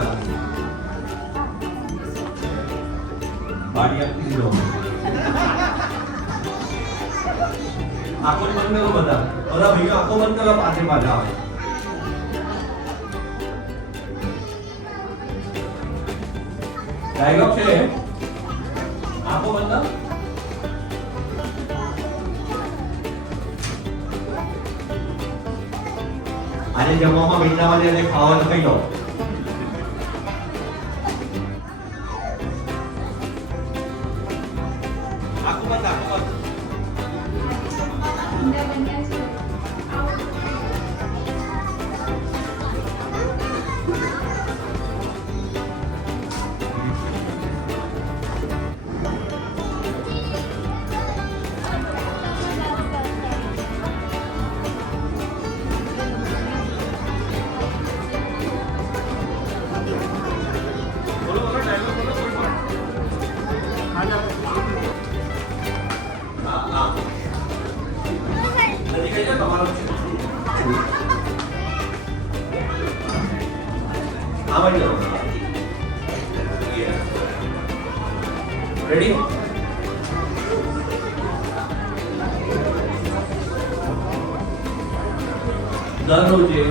લાગો બાડી આપી દીધો આંખો બંધ કરો બધા ભાઈઓ આંખો બંધ કરો પાછે પાછા આવે ડાયલોગ છે આંખો બંધ આજે જમવામાં મીઠામાં જે ખાવાનું ખાઈ લો આંખો બંધ આંખો બંધ Ready? દરરોજે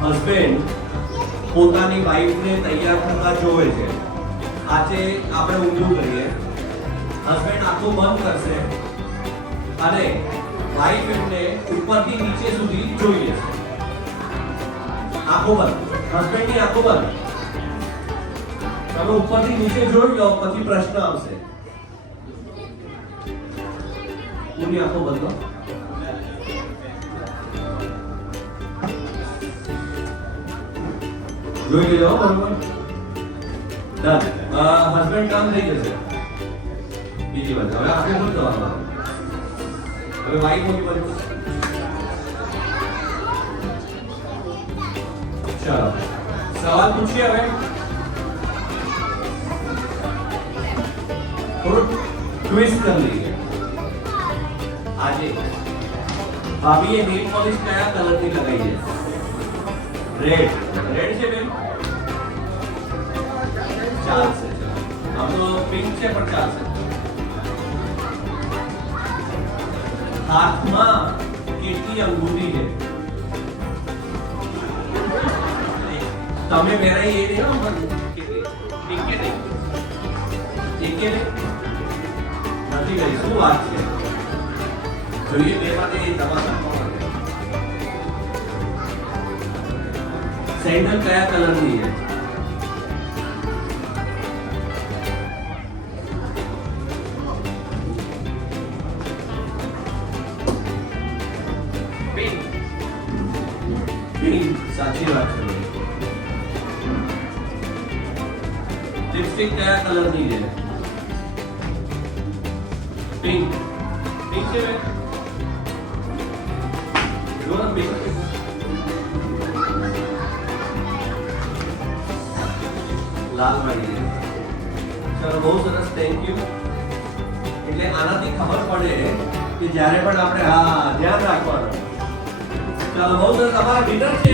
હસબન્ડ પોતાની વાઈફને તૈયાર થતા જોવે છે. આજે આપણે ઊંધું કરીએ. હસબન્ડ આંખો બંધ કરશે અને વાઈફ એમને ઉપરથી નીચે સુધી જોઈએ છે. આંખો બંધ. હસબન્ડની આંખો બંધ. તમે ઉપરથી નીચે જોઈ લો પછી પ્રશ્ન આવશે. પૂરી આંખો બંધ કરો. જોઈ લીધો બરોબર. ડન. હસબન્ડ કામ થઈ જશે. બીજી વાત હવે આંખો બંધ કરવાનું. હવે વાઈફ મોટી બાજુ. ચાલો સવાલ પૂછીએ હવે. થોડું ટ્વિસ્ટ કરી લઈએ. આજે ભાભીએ નેલ પોલિશ કયા કલરની લગાવી છે? રેડ. રેડ છે બેન? ચાલશે. આમ તો પિંક છે પણ ચાલશે. હાથમાં કેટલી અંગૂઠી છે? તમે પહેરાઈ એ નહીં કેટલી? પિંક કે નહીં? એક કે નહીં? નથી ગઈ. શું વાત છે? જોઈએ બે માટે તમારા સેન્ડલ કયા કલરની છે? પિંક. પિંક સાચી વાત છે. લિપસ્ટિક કયા કલરની છે? પિંક. પિંક છે બે? જો ના પિંક. લાલ વાળી છે. ચલો બહુ સરસ. Thank you. એટલે આનાથી ખબર પડે કે જ્યારે પણ આપણે હા ધ્યાન રાખવાનું. ચલો બહુ સરસ. તમારા ડિનર છે